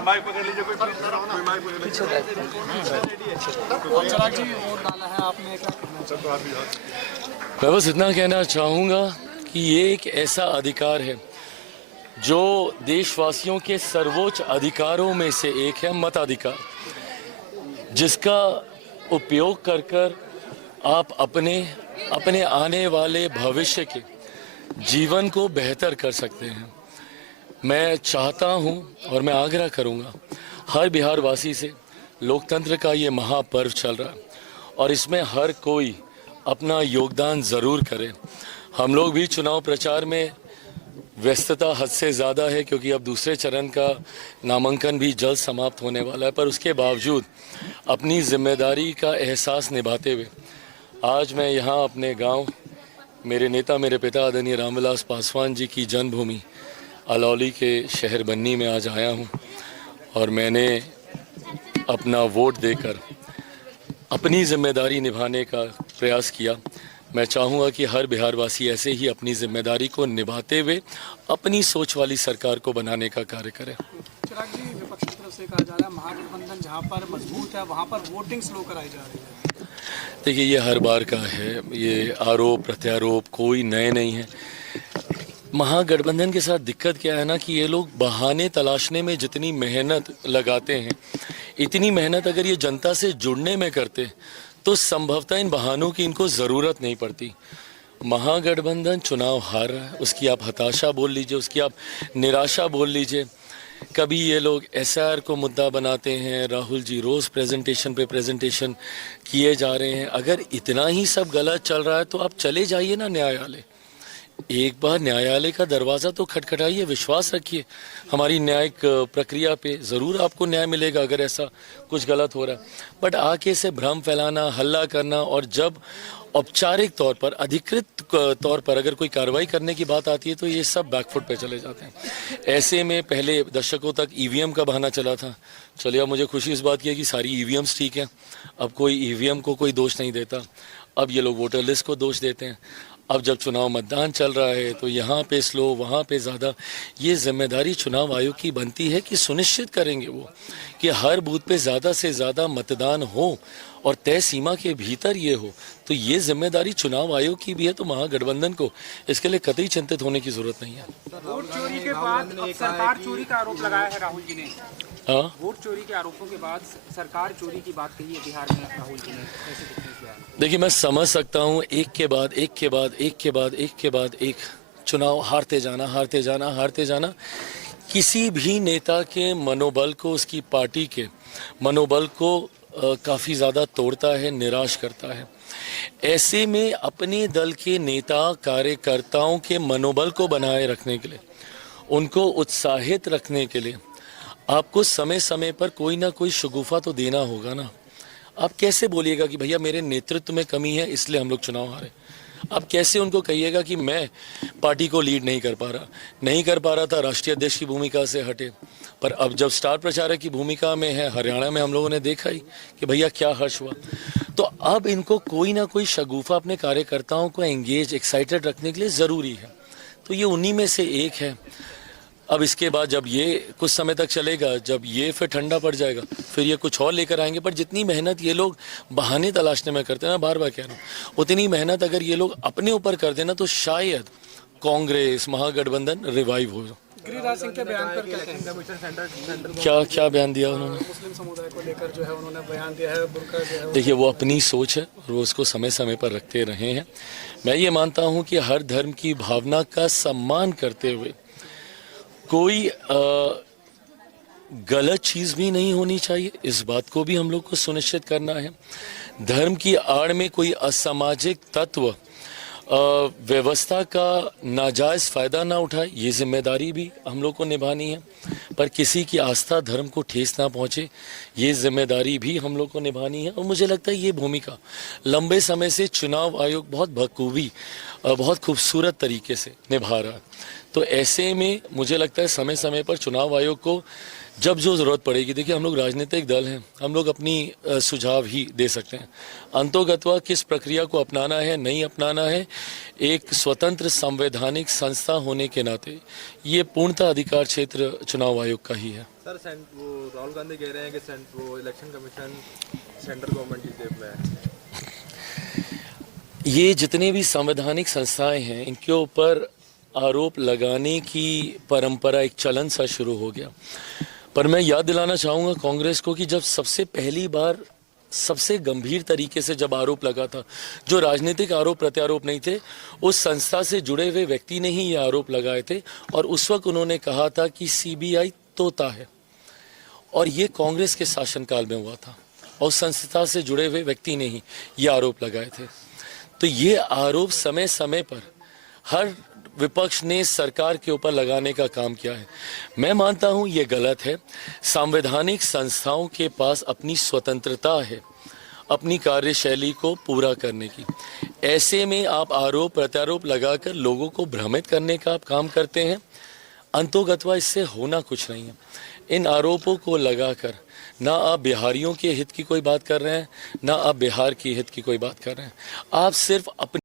Mic पकड़ लीजिए, कोई माइक पकड़ लीजिए। चिराग जी, वोट डाला है आपने, क्या कहना चाहते हैं? मैं बस इतना कहना चाहूँगा कि ये एक ऐसा अधिकार है जो देशवासियों के सर्वोच्च अधिकारों में से एक है, मताधिकार, जिसका उपयोग कर कर आप अपने आने वाले भविष्य के जीवन को बेहतर कर सकते हैं। मैं चाहता हूं और मैं आग्रह करूंगा हर बिहार वासी से, लोकतंत्र का ये महापर्व चल रहा है और इसमें हर कोई अपना योगदान ज़रूर करे। हम लोग भी चुनाव प्रचार में व्यस्तता हद से ज़्यादा है क्योंकि अब दूसरे चरण का नामांकन भी जल्द समाप्त होने वाला है, पर उसके बावजूद अपनी जिम्मेदारी का एहसास निभाते हुए आज मैं यहाँ अपने गांव, मेरे नेता, मेरे पिता आदरणीय रामविलास पासवान जी की जन्मभूमि अलौली के शहर बन्नी में आज आया हूँ और मैंने अपना वोट देकर अपनी जिम्मेदारी निभाने का प्रयास किया। मैं चाहूँगा कि हर बिहारवासी ऐसे ही अपनी जिम्मेदारी को निभाते हुए अपनी सोच वाली सरकार को बनाने का कार्य करें। चिराग जी, विपक्ष की तरफ से कहा जा रहा है महागठबंधन जहाँ पर मजबूत है वहाँ पर वोटिंग स्लो कराई जा रही है। देखिए, ये हर बार का है, ये आरोप प्रत्यारोप कोई नए नहीं है। महागठबंधन के साथ दिक्कत क्या है ना कि ये लोग बहाने तलाशने में जितनी मेहनत लगाते हैं, इतनी मेहनत अगर ये जनता से जुड़ने में करते तो संभवतः इन बहानों की इनको ज़रूरत नहीं पड़ती। महागठबंधन चुनाव हार रहा है, उसकी आप हताशा बोल लीजिए, उसकी आप निराशा बोल लीजिए। कभी ये लोग एसआर को मुद्दा बनाते हैं, राहुल जी रोज़ प्रेजेंटेशन पे प्रेजेंटेशन किए जा रहे हैं। अगर इतना ही सब गलत चल रहा है तो आप चले जाइए ना न्यायालय, एक बार न्यायालय का दरवाज़ा तो खटखटाइए, विश्वास रखिए हमारी न्यायिक प्रक्रिया पे, ज़रूर आपको न्याय मिलेगा अगर ऐसा कुछ गलत हो रहा है। बट आके से भ्रम फैलाना, हल्ला करना और जब औपचारिक तौर पर, अधिकृत तौर पर अगर कोई कार्रवाई करने की बात आती है तो ये सब बैकफुट पे चले जाते हैं। ऐसे में पहले दशकों तक ईवीएम का बहाना चला था, चलिए अब मुझे खुशी इस बात की है कि सारी ईवीएम्स ठीक हैं, अब कोई ईवीएम को कोई दोष नहीं देता। अब ये लोग वोटर लिस्ट को दोष देते हैं। अब जब चुनाव मतदान चल रहा है तो यहाँ पे स्लो, वहाँ पे ज़्यादा। ये जिम्मेदारी चुनाव आयोग की बनती है कि सुनिश्चित करेंगे वो कि हर बूथ पे ज़्यादा से ज़्यादा मतदान हो और तय सीमा के भीतर ये हो। तो ये जिम्मेदारी चुनाव आयोग की भी है, तो महागठबंधन को इसके लिए कतई चिंतित होने की जरूरत नहीं है। वोट चोरी के बाद अब सरकार चोरी का आरोप लगाया है राहुल जी ने। हाँ, वोट चोरी के आरोपों के बाद सरकार चोरी की बात कही है बिहार में राहुल जी ने, कैसे दिखने किया? देखिए, मैं समझ सकता हूँ एक के बाद एक के बाद एक के बाद एक के बाद एक चुनाव हारते जाना, हारते जाना, हारते जाना किसी भी नेता के मनोबल को, उसकी पार्टी के मनोबल को काफ़ी ज़्यादा तोड़ता है, निराश करता है। ऐसे में अपने दल के नेता कार्यकर्ताओं के मनोबल को बनाए रखने के लिए, उनको उत्साहित रखने के लिए आपको समय समय पर कोई ना कोई शगुफा तो देना होगा ना। आप कैसे बोलिएगा कि भैया मेरे नेतृत्व में कमी है इसलिए हम लोग चुनाव हारे? आप कैसे उनको कहिएगा कि मैं पार्टी को लीड नहीं कर पा रहा था, राष्ट्रीय अध्यक्ष की भूमिका से हटे। पर अब जब स्टार प्रचारक की भूमिका में है, हरियाणा में हम लोगों ने देखा ही कि भैया क्या हर्ष हुआ। तो अब इनको कोई ना कोई शगुफा अपने कार्यकर्ताओं को एंगेज, एक्साइटेड रखने के लिए ज़रूरी है। तो ये उन्हीं में से एक है। अब इसके बाद जब ये कुछ समय तक चलेगा, जब ये फिर ठंडा पड़ जाएगा, फिर ये कुछ और लेकर आएंगे। पर जितनी मेहनत ये लोग बहाने तलाशने में करते हैं, मैं बार बार कह रहा हूँ, उतनी मेहनत अगर ये लोग अपने ऊपर कर देना तो शायद कांग्रेस, महागठबंधन रिवाइव हो। गिरिराज सिंह के बयान पर क्या कहेंगे? क्या बयान दिया उन्होंने? मुस्लिम समुदाय को लेकर जो है उन्होंने बयान दिया है, बुर्का जो है। देखिए, वो अपनी सोच है और वो उसको समय समय पर रखते रहे हैं। मैं ये मानता हूँ कि हर धर्म की भावना का सम्मान करते हुए कोई गलत चीज़ भी नहीं होनी चाहिए, इस बात को भी हम लोग को सुनिश्चित करना है। धर्म की आड़ में कोई असामाजिक तत्व व्यवस्था का नाजायज़ फ़ायदा ना उठाए, ये जिम्मेदारी भी हम लोग को निभानी है। पर किसी की आस्था धर्म को ठेस ना पहुँचे, ये जिम्मेदारी भी हम लोग को निभानी है। और मुझे लगता है ये भूमिका लंबे समय से चुनाव आयोग बहुत बखूबी, बहुत खूबसूरत तरीके से निभा रहा है। तो ऐसे में मुझे लगता है समय समय पर चुनाव आयोग को जब जो ज़रूरत पड़ेगी, देखिए हम लोग राजनीतिक दल हैं, हम लोग अपनी सुझाव ही दे सकते हैं। अंतोगत्वा किस प्रक्रिया को अपनाना है, नहीं अपनाना है, एक स्वतंत्र संवैधानिक संस्था होने के नाते ये पूर्णतः अधिकार क्षेत्र चुनाव आयोग का ही है। सर वो राहुल गांधी कह रहे हैं कि वो इलेक्शन कमीशन सेंट्रल गवर्नमेंट की जेब में है। ये जितने भी संवैधानिक संस्थाएं हैं, इनके ऊपर आरोप लगाने की परंपरा एक चलन सा शुरू हो गया। पर मैं याद दिलाना चाहूँगा कांग्रेस को कि जब सबसे पहली बार सबसे गंभीर तरीके से जब आरोप लगा था, जो राजनीतिक आरोप प्रत्यारोप नहीं थे, उस संस्था से जुड़े हुए व्यक्ति ने ही ये आरोप लगाए थे और उस वक्त उन्होंने कहा था कि सीबीआई तोता है, और ये कांग्रेस के शासनकाल में हुआ था और संस्था से जुड़े हुए व्यक्ति ने ही ये आरोप लगाए थे। तो ये आरोप समय समय पर हर विपक्ष ने सरकार के ऊपर लगाने का काम किया है। मैं मानता हूं ये गलत है। संवैधानिक संस्थाओं के पास अपनी स्वतंत्रता है अपनी कार्यशैली को पूरा करने की। ऐसे में आप आरोप प्रत्यारोप लगाकर लोगों को भ्रमित करने का आप काम करते हैं। अंतोगत्वा इससे होना कुछ नहीं है। इन आरोपों को लगाकर ना आप बिहारियों के हित की कोई बात कर रहे हैं, ना आप बिहार के हित की कोई बात कर रहे हैं। आप सिर्फ अपनी